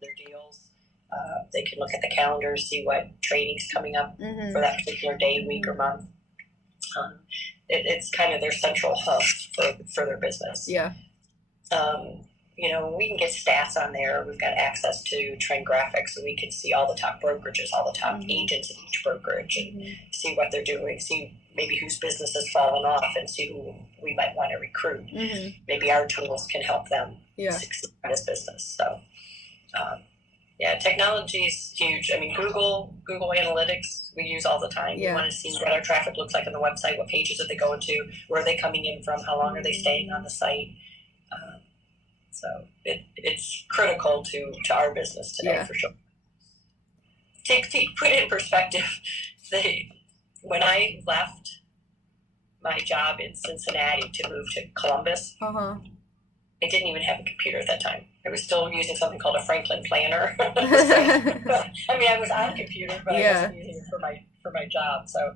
their deals. They can look at the calendar, see what training's coming up for that particular day, week, or month. It's kind of their central hub for their business. Yeah. We can get stats on there. We've got access to trend graphics, so we can see all the top brokerages, all the top agents in each brokerage, and see what they're doing, see maybe whose business has fallen off, and see who we might want to recruit. Maybe our tools can help them succeed in this business. So, technology is huge. I mean, Google Analytics we use all the time. We want to see what our traffic looks like on the website, what pages are they going to, where are they coming in from, how long are they staying on the site. So it's critical to our business today, for sure. Put it in perspective, when I left my job in Cincinnati to move to Columbus, I didn't even have a computer at that time. I was still using something called a Franklin Planner. I was on a computer, but I wasn't using it for my job. So,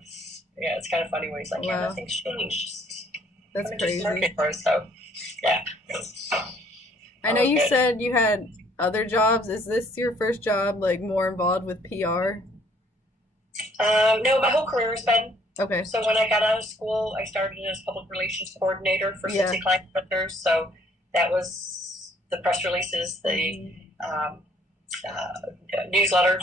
it's kind of funny when he's like, nothing's changed. That's crazy. So, I know you said you had other jobs. Is this your first job, like, more involved with PR? No, my whole career has been. Okay. So when I got out of school, I started as public relations coordinator for Cincy Client Centers. So that was the press releases, the newsletter,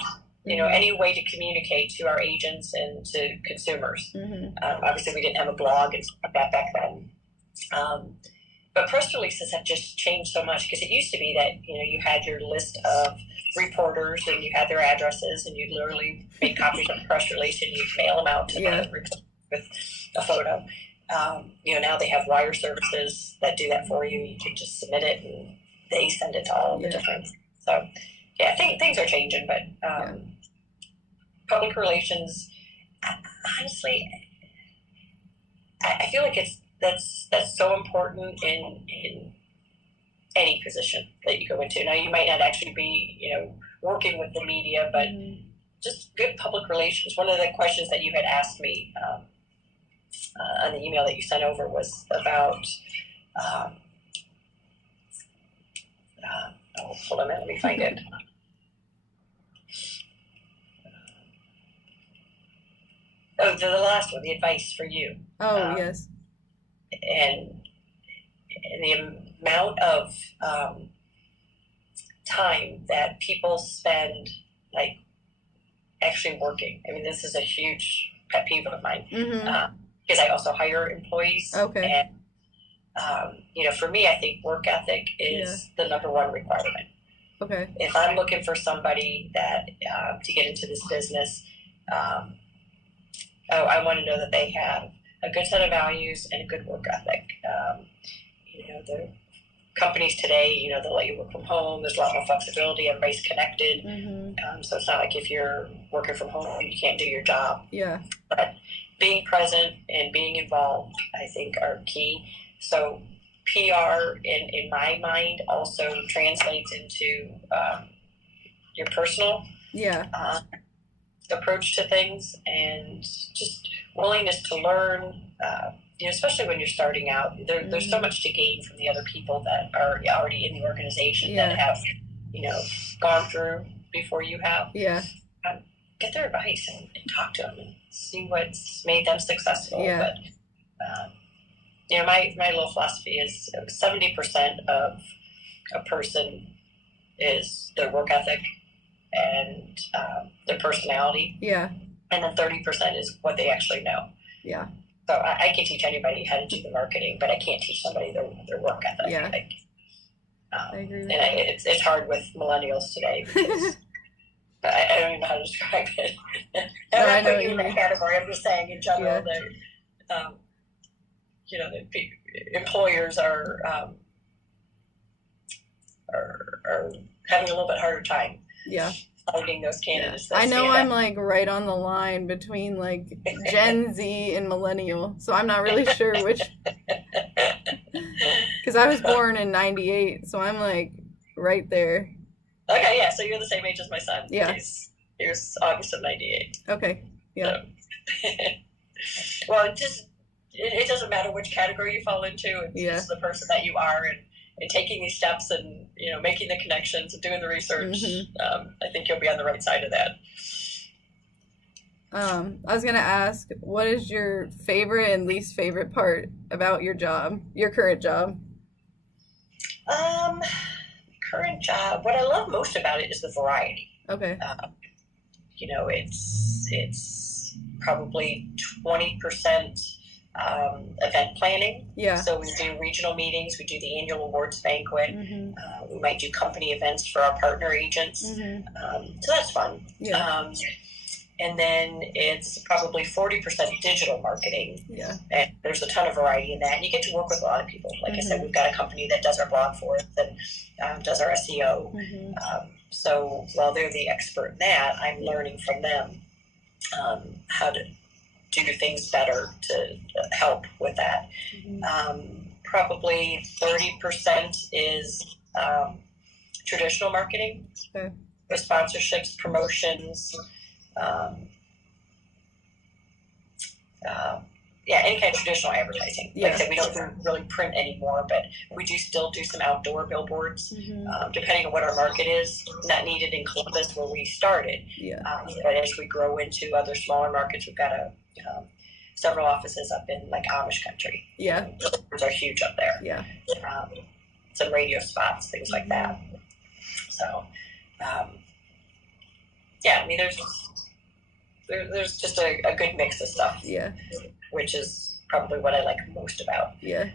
any way to communicate to our agents and to consumers. Obviously, we didn't have a blog and stuff like that back then. But press releases have just changed so much, because it used to be that, you had your list of reporters and you had their addresses, and you'd literally make copies of the press release and you'd mail them out to the reporter with a photo. Now they have wire services that do that for you. You can just submit it and they send it to all of the different. So, things are changing, but public relations, honestly, I feel like that's so important in any position that you go into. Now, you might not actually be, working with the media, but just good public relations. One of the questions that you had asked me on the email that you sent over was about, hold on a minute, let me find it. The last one, the advice for you. Yes. And the amount of time that people spend, like, actually working. I mean, this is a huge pet peeve of mine, because I also hire employees. Okay. And, for me, I think work ethic is the number one requirement. Okay. If I'm looking for somebody that to get into this business, I want to know that they have a good set of values and a good work ethic. The companies today, they'll let you work from home. There's a lot more flexibility. Everybody's connected. So it's not like if you're working from home, you can't do your job. Yeah. But being present and being involved, I think, are key. So PR, in my mind, also translates into your personal approach to things, and just willingness to learn, especially when you're starting out. There's so much to gain from the other people that are already in the organization that have, gone through before you have. Yeah. Get their advice and talk to them and see what's made them successful. Yeah. But, my little philosophy is 70% of a person is their work ethic and their personality. Yeah. And then 30% is what they actually know. Yeah. So I can teach anybody how to do the marketing, but I can't teach somebody their work ethic. Yeah. I agree with it's hard with millennials today, because I don't even know how to describe it. I'm not putting you in that category. I'm just saying in general that the employers are having a little bit harder time. Yeah. Finding those candidates. I know I'm like right on the line between like Gen Z and millennial, so I'm not really sure which. Because I was born in '98, so I'm like right there. Okay, yeah. So you're the same age as my son. Yeah. He was August of '98. Okay. Yeah. So. Well, it doesn't matter which category you fall into. It's just the person that you are, taking these steps and, making the connections and doing the research, I think you'll be on the right side of that. I was going to ask, what is your favorite and least favorite part about your job, your current job? Current job, what I love most about it is the variety. Okay. It's probably 20% event planning. Yeah. So we do regional meetings, we do the annual awards banquet, we might do company events for our partner agents. So that's fun. Yeah. And then it's probably 40% digital marketing. Yeah. And there's a ton of variety in that. And you get to work with a lot of people. Like I said, we've got a company that does our blog for us and does our SEO. So while they're the expert in that, I'm learning from them how to do things better to help with that. Probably 30% is traditional marketing, okay. With sponsorships, promotions, any kind of traditional advertising. Like I said, we don't really print anymore, but we do still do some outdoor billboards, depending on what our market is. Not needed in Columbus where we started, but as we grow into other smaller markets, we've got several offices up in like Amish country. Yeah, those are huge up there. Yeah, some radio spots, things like that. So, I mean, there's just a good mix of stuff. Yeah. Which is probably what I like most about. Yeah.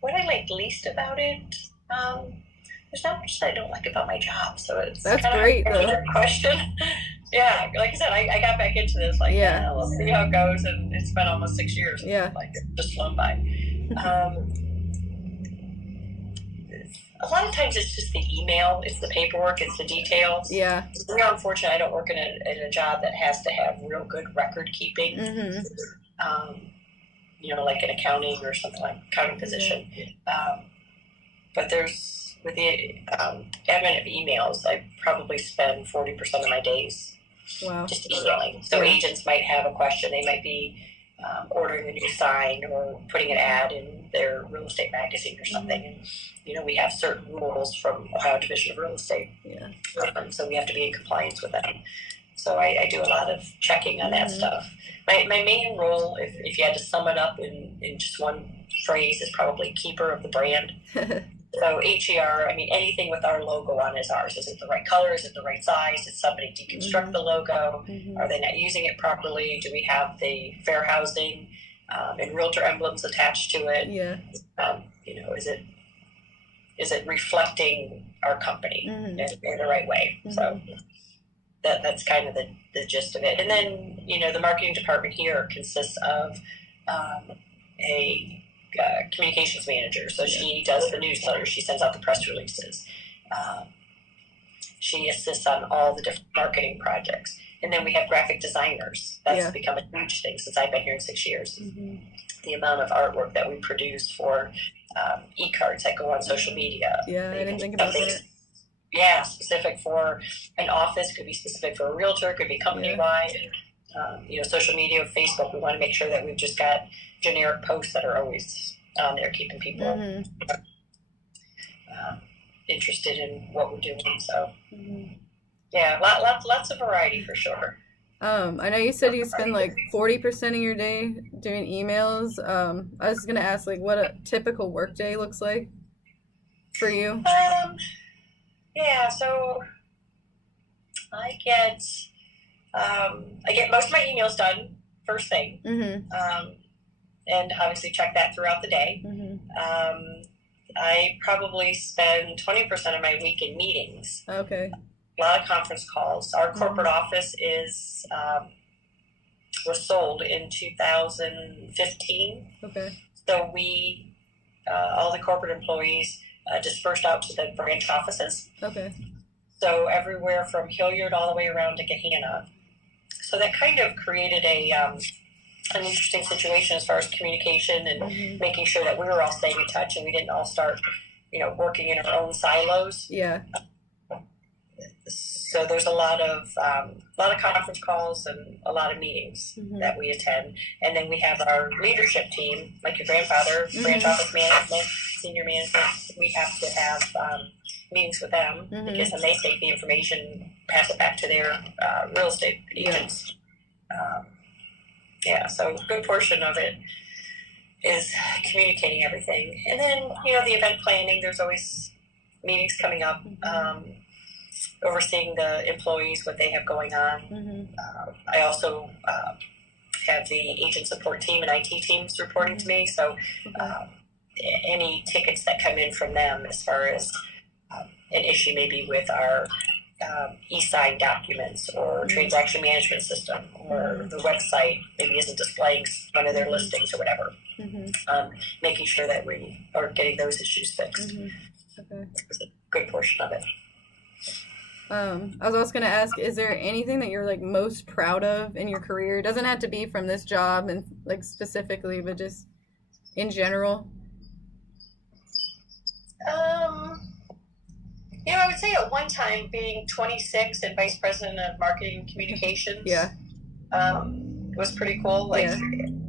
What I like least about it, there's not much that I don't like about my job. So that's great, though. Question. Yeah, like I said, I got back into this. Like, we'll see how it goes, and it's been almost 6 years. Yeah. Like it's just flown by. A lot of times it's just the email, it's the paperwork, it's the details. Yeah. It's very unfortunate I don't work in a job that has to have real good record keeping. Like an accounting or something like accounting position. But with the admin of emails, I probably spend 40% of my days just emailing. So agents might have a question. They might be ordering a new sign or putting an ad in their real estate magazine or something. And, we have certain rules from Ohio Division of Real Estate. Yeah. So we have to be in compliance with them. So I do a lot of checking on that stuff. My main role, if you had to sum it up in just one phrase, is probably keeper of the brand. So HER, I mean, anything with our logo on is ours. Is it the right color? Is it the right size? Did somebody deconstruct the logo? Are they not using it properly? Do we have the fair housing and realtor emblems attached to it? Yeah. Is it reflecting our company in the right way? So that's kind of the gist of it. And then, the marketing department here consists of a communications manager. So she does the newsletter. She sends out the press releases. She assists on all the different marketing projects. And then we have graphic designers. That's become a huge thing since I've been here in 6 years. The amount of artwork that we produce for e-cards that go on social media. Yeah, I didn't think about that. Yeah, specific for an office, could be specific for a realtor, could be company-wide. Social media, Facebook, we want to make sure that we've just got generic posts that are always on there, keeping people interested in what we're doing. So, lots of variety for sure. I know you said you spend like 40% of your day doing emails. I was gonna ask, like, what a typical work day looks like for you. So I get most of my emails done first thing, and obviously check that throughout the day. I probably spend 20% of my week in meetings. Okay. A lot of conference calls. Our corporate office was sold in 2015. Okay. So we, all the corporate employees, dispersed out to the branch offices. Okay. So everywhere from Hilliard all the way around to Gahanna. So that kind of created an interesting situation as far as communication and making sure that we were all staying in touch and we didn't all start, working in our own silos. Yeah. So there's a lot of conference calls and a lot of meetings that we attend, and then we have our leadership team, like your grandfather, branch office management, senior management. We have to have meetings with them because then they take the information, pass it back to their real estate agents. So a good portion of it is communicating everything, and then the event planning. There's always meetings coming up. Overseeing the employees, what they have going on. I also have the agent support team and IT teams reporting to me, so any tickets that come in from them as far as an issue maybe with our e-sign documents or transaction management system or the website maybe isn't displaying one of their listings or whatever, making sure that we are getting those issues fixed. It's a good portion of it. I was also going to ask, is there anything that you're like most proud of in your career? It doesn't have to be from this job and like specifically, but just in general. I would say at one time being 26 and vice president of marketing and communications was pretty cool. Like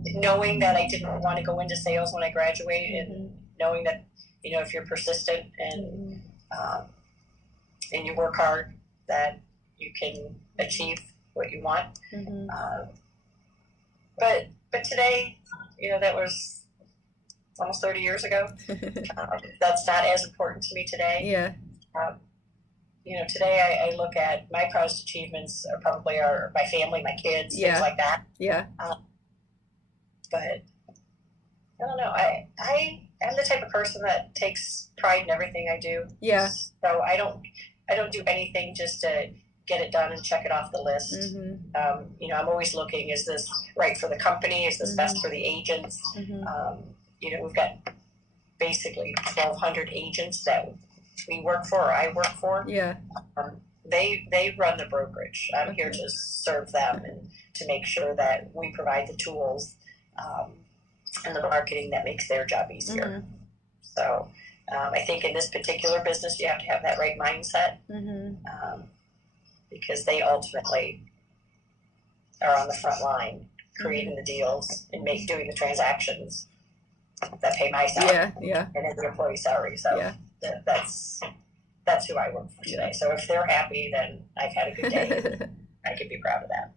knowing that I didn't want to go into sales when I graduated, and knowing that if you're persistent and you work hard, that you can achieve what you want. But today, that was almost 30 years ago. That's not as important to me today. Today I look at my proudest achievements are probably my family, my kids, things like that. But I don't know. I am the type of person that takes pride in everything I do. So I don't do anything just to get it done and check it off the list. I'm always looking, is this right for the company? Is this best for the agents? We've got basically 1,200 agents that we work for, or I work for. They run the brokerage. I'm here to serve them and to make sure that we provide the tools and the marketing that makes their job easier. So I think in this particular business, you have to have that right mindset because they ultimately are on the front line creating the deals and doing the transactions that pay my salary and then the employee salary. So that's who I work for today. So if they're happy, then I've had a good day. I can be proud of that.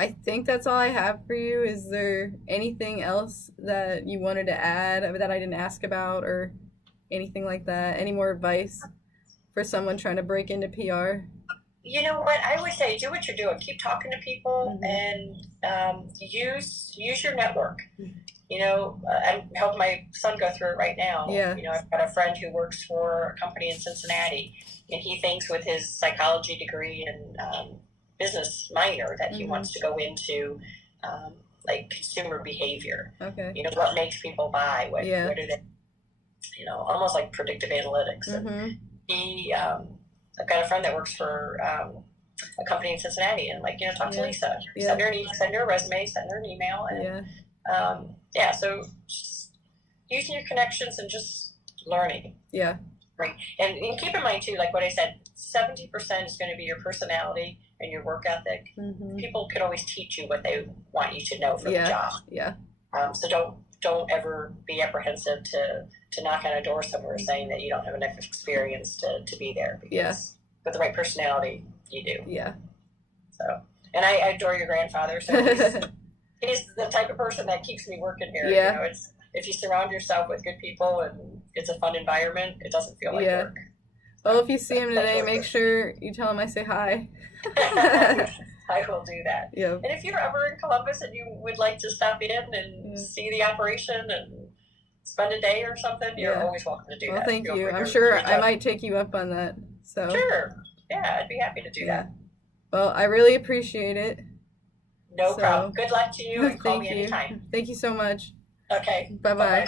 I think that's all I have for you. Is there anything else that you wanted to add that I didn't ask about or anything like that? Any more advice for someone trying to break into PR? You know what? I would say do what you're doing. Keep talking to people and use your network. I'm helping my son go through it right now. I've got a friend who works for a company in Cincinnati, and he thinks with his psychology degree and business minor that he wants to go into like consumer behavior. What makes people buy? What are they? Almost like predictive analytics. And I've got a friend that works for a company in Cincinnati, and talk to Lisa. Send her a resume, send her an email, and so just using your connections and just learning. Right. And keep in mind too, like what I said, 70% is going to be your personality and your work ethic. People can always teach you what they want you to know for the job. So don't ever be apprehensive to knock on a door somewhere saying that you don't have enough experience to be there, because with the right personality, you do. So, and I adore your grandfather. So he's the type of person that keeps me working here. It's if you surround yourself with good people and it's a fun environment, it doesn't feel like work. Well, if you see him today, make sure you tell him I say hi. I will do that. And if you're ever in Columbus and you would like to stop in and see the operation and spend a day or something, you're always welcome to do that. Well, thank you. I'm sure I might take you up on that. So sure. Yeah, I'd be happy to do that. Well, I really appreciate it. No problem. Good luck to you, and call me anytime. Thank you so much. Okay. Bye-bye.